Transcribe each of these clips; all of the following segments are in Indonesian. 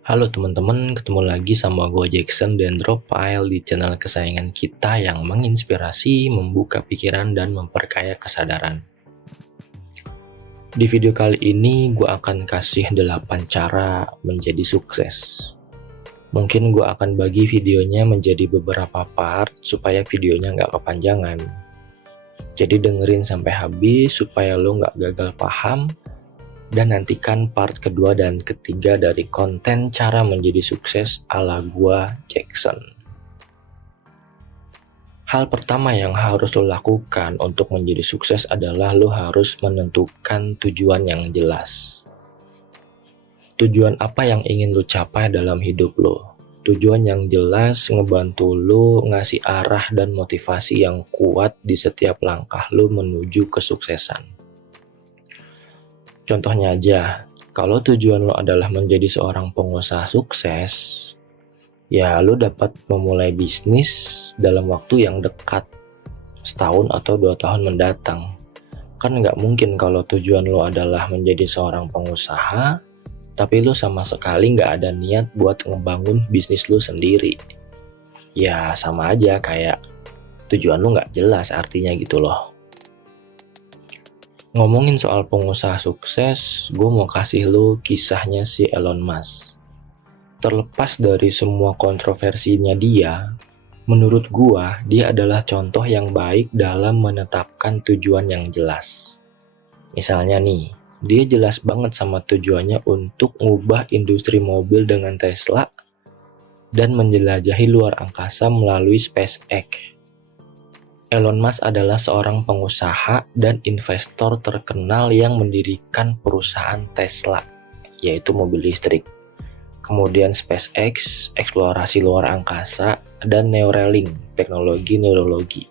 Halo teman-teman, ketemu lagi sama gue Jackson dan Dropfile di channel kesayangan kita yang menginspirasi, membuka pikiran, dan memperkaya kesadaran. Di video kali ini gue akan kasih 8 cara menjadi sukses. Mungkin gue akan bagi videonya menjadi beberapa part supaya videonya nggak kepanjangan. Jadi dengerin sampai habis supaya lo nggak gagal paham, dan nantikan part kedua dan ketiga dari konten cara menjadi sukses ala gua Jackson. Hal pertama yang harus lo lakukan untuk menjadi sukses adalah lo harus menentukan tujuan yang jelas. Tujuan apa yang ingin lo capai dalam hidup lo? Tujuan yang jelas ngebantu lo ngasih arah dan motivasi yang kuat di setiap langkah lo menuju kesuksesan. Contohnya aja, kalau tujuan lo adalah menjadi seorang pengusaha sukses, ya lo dapat memulai bisnis dalam waktu yang dekat, setahun atau 2 tahun mendatang. Kan nggak mungkin kalau tujuan lo adalah menjadi seorang pengusaha, tapi lo sama sekali nggak ada niat buat ngebangun bisnis lo sendiri. Ya sama aja kayak tujuan lo nggak jelas artinya gitu loh. Ngomongin soal pengusaha sukses, gue mau kasih lu kisahnya si Elon Musk. Terlepas dari semua kontroversinya dia, menurut gue dia adalah contoh yang baik dalam menetapkan tujuan yang jelas. Misalnya nih, dia jelas banget sama tujuannya untuk ngubah industri mobil dengan Tesla dan menjelajahi luar angkasa melalui SpaceX. Elon Musk adalah seorang pengusaha dan investor terkenal yang mendirikan perusahaan Tesla, yaitu mobil listrik. Kemudian SpaceX, eksplorasi luar angkasa, dan Neuralink, teknologi neurologi.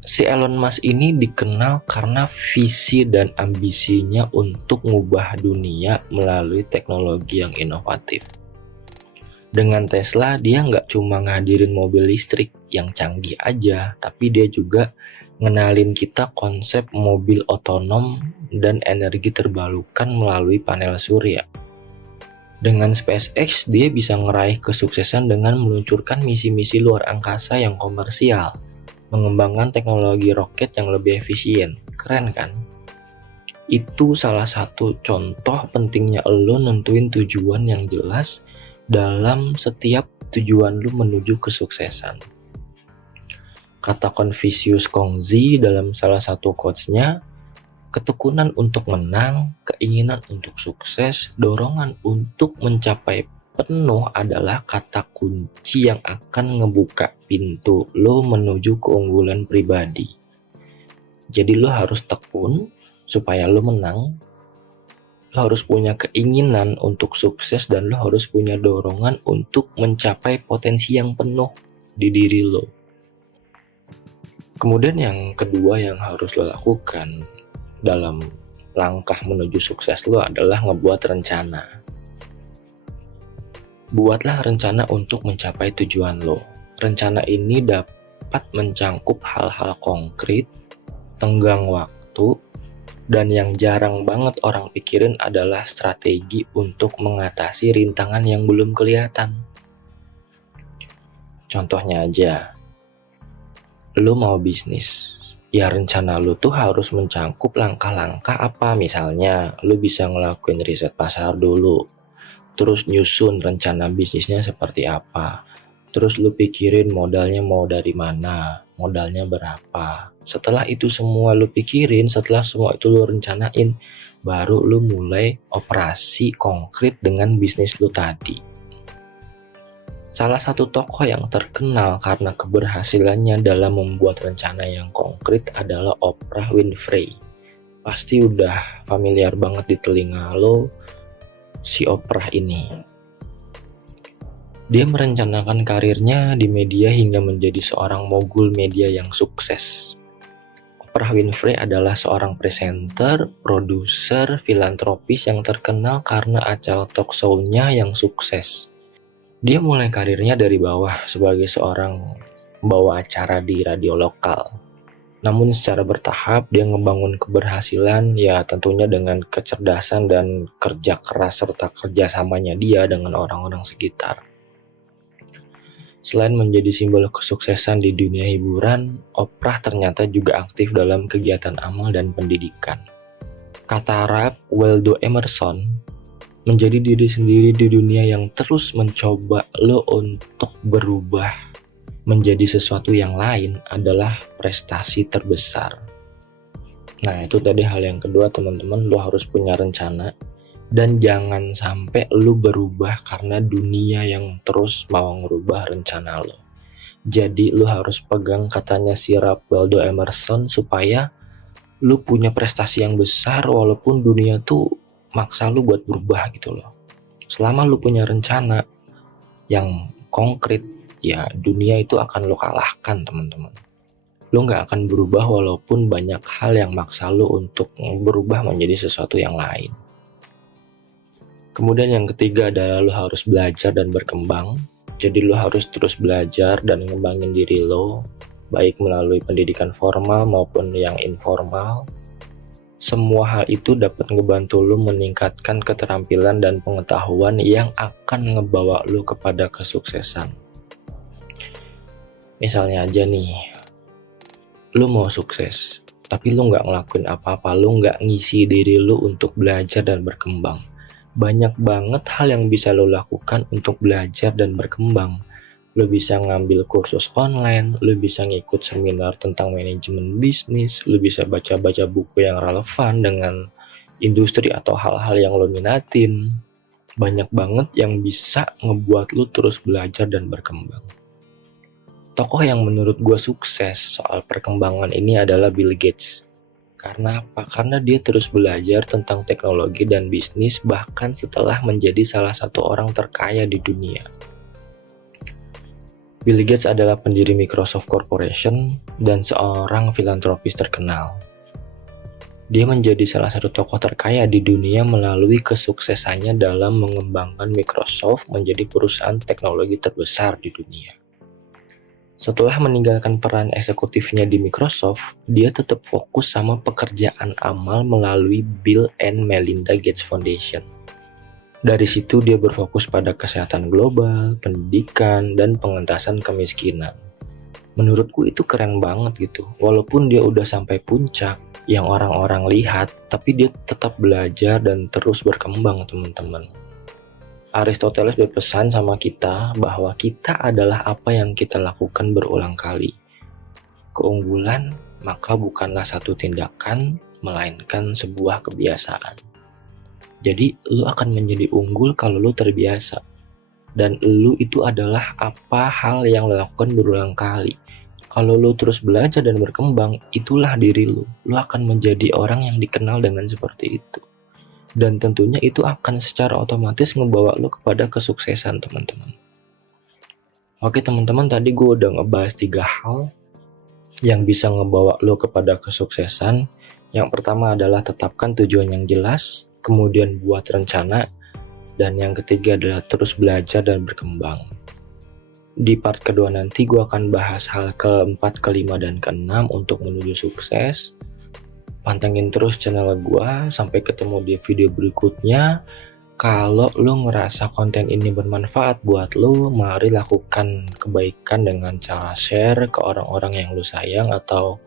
Si Elon Musk ini dikenal karena visi dan ambisinya untuk mengubah dunia melalui teknologi yang inovatif. Dengan Tesla, dia nggak cuma ngadirin mobil listrik yang canggih aja, tapi dia juga ngenalin kita konsep mobil otonom dan energi terbarukan melalui panel surya. Dengan SpaceX, dia bisa ngeraih kesuksesan dengan meluncurkan misi-misi luar angkasa yang komersial, mengembangkan teknologi roket yang lebih efisien. Keren kan? Itu salah satu contoh pentingnya lo nentuin tujuan yang jelas dalam setiap tujuan lu menuju kesuksesan. Kata Confucius Kongzi dalam salah satu quotes-nya, ketekunan untuk menang, keinginan untuk sukses, dorongan untuk mencapai penuh adalah kata kunci yang akan ngebuka pintu lo menuju keunggulan pribadi. Jadi lo harus tekun supaya lo menang. Lo harus punya keinginan untuk sukses dan lo harus punya dorongan untuk mencapai potensi yang penuh di diri lo. Kemudian yang kedua yang harus lo lakukan dalam langkah menuju sukses lo adalah ngebuat rencana. Buatlah rencana untuk mencapai tujuan lo. Rencana ini dapat mencangkup hal-hal konkret, tenggang waktu, dan yang jarang banget orang pikirin adalah strategi untuk mengatasi rintangan yang belum kelihatan. Contohnya aja, lu mau bisnis, ya rencana lu tuh harus mencangkup langkah-langkah apa. Misalnya, lu bisa ngelakuin riset pasar dulu, terus nyusun rencana bisnisnya seperti apa, terus lu pikirin modalnya mau dari mana, modalnya berapa. Setelah itu semua lu pikirin, setelah semua itu lu rencanain, baru lu mulai operasi konkret dengan bisnis lu tadi. Salah satu tokoh yang terkenal karena keberhasilannya dalam membuat rencana yang konkret adalah Oprah Winfrey. Pasti udah familiar banget di telinga lo si Oprah ini. Dia merencanakan karirnya di media hingga menjadi seorang mogul media yang sukses. Oprah Winfrey adalah seorang presenter, produser, filantropis yang terkenal karena acara talk show-nya yang sukses. Dia mulai karirnya dari bawah sebagai seorang pembawa acara di radio lokal. Namun secara bertahap dia ngebangun keberhasilan ya tentunya dengan kecerdasan dan kerja keras serta kerjasamanya dia dengan orang-orang sekitar. Selain menjadi simbol kesuksesan di dunia hiburan, Oprah ternyata juga aktif dalam kegiatan amal dan pendidikan. Kata Ralph Waldo Emerson, menjadi diri sendiri di dunia yang terus mencoba lo untuk berubah menjadi sesuatu yang lain adalah prestasi terbesar. Nah, itu tadi hal yang kedua, teman-teman. Lo harus punya rencana dan jangan sampai lo berubah karena dunia yang terus mau ngerubah rencana lo. Jadi lo harus pegang katanya si Ralph Waldo Emerson supaya lo punya prestasi yang besar walaupun dunia tuh maksa lo buat berubah gitu loh. Selama lo punya rencana yang konkret, ya dunia itu akan lo kalahkan, teman-teman. Lo gak akan berubah walaupun banyak hal yang maksa lo untuk berubah menjadi sesuatu yang lain. Kemudian yang ketiga adalah lo harus belajar dan berkembang. Jadi lo harus terus belajar dan ngembangin diri lo, baik melalui pendidikan formal maupun yang informal. Semua hal itu dapat ngebantu lo meningkatkan keterampilan dan pengetahuan yang akan ngebawa lo kepada kesuksesan. Misalnya aja nih, lu mau sukses, tapi lu nggak ngelakuin apa-apa, lu nggak ngisi diri lu untuk belajar dan berkembang. Banyak banget hal yang bisa lu lakukan untuk belajar dan berkembang. Lu bisa ngambil kursus online, lu bisa ngikut seminar tentang manajemen bisnis, lu bisa baca-baca buku yang relevan dengan industri atau hal-hal yang lu minatin. Banyak banget yang bisa ngebuat lu terus belajar dan berkembang. Tokoh yang menurut gue sukses soal perkembangan ini adalah Bill Gates. Karena apa? Karena dia terus belajar tentang teknologi dan bisnis bahkan setelah menjadi salah satu orang terkaya di dunia. Bill Gates adalah pendiri Microsoft Corporation dan seorang filantropis terkenal. Dia menjadi salah satu tokoh terkaya di dunia melalui kesuksesannya dalam mengembangkan Microsoft menjadi perusahaan teknologi terbesar di dunia. Setelah meninggalkan peran eksekutifnya di Microsoft, dia tetap fokus sama pekerjaan amal melalui Bill and Melinda Gates Foundation. Dari situ dia berfokus pada kesehatan global, pendidikan, dan pengentasan kemiskinan. Menurutku itu keren banget gitu. Walaupun dia udah sampai puncak yang orang-orang lihat, tapi dia tetap belajar dan terus berkembang, teman-teman. Aristoteles berpesan sama kita bahwa kita adalah apa yang kita lakukan berulang kali. Keunggulan maka bukanlah satu tindakan, melainkan sebuah kebiasaan. Jadi lu akan menjadi unggul kalau lu terbiasa. Dan lu itu adalah apa hal yang lu lakukan berulang kali. Kalau lu terus belajar dan berkembang, itulah diri lu. Lu akan menjadi orang yang dikenal dengan seperti itu. Dan tentunya itu akan secara otomatis ngebawa lo kepada kesuksesan, teman-teman. Oke teman-teman, tadi gue udah ngebahas 3 hal yang bisa ngebawa lo kepada kesuksesan. Yang pertama adalah tetapkan tujuan yang jelas, kemudian buat rencana, dan yang ketiga adalah terus belajar dan berkembang. Di part kedua nanti gue akan bahas hal keempat, kelima, dan keenam untuk menuju sukses. Pantengin terus channel gue, sampai ketemu di video berikutnya. Kalau lo ngerasa konten ini bermanfaat buat lo, mari lakukan kebaikan dengan cara share ke orang-orang yang lo sayang atau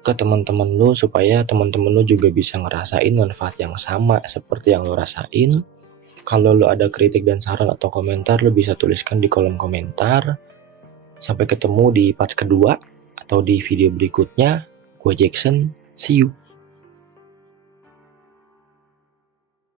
ke teman-teman lo supaya teman-teman lo juga bisa ngerasain manfaat yang sama seperti yang lo rasain. Kalau lo ada kritik dan saran atau komentar, lo bisa tuliskan di kolom komentar. Sampai ketemu di part kedua atau di video berikutnya. Gue Jackson, see you.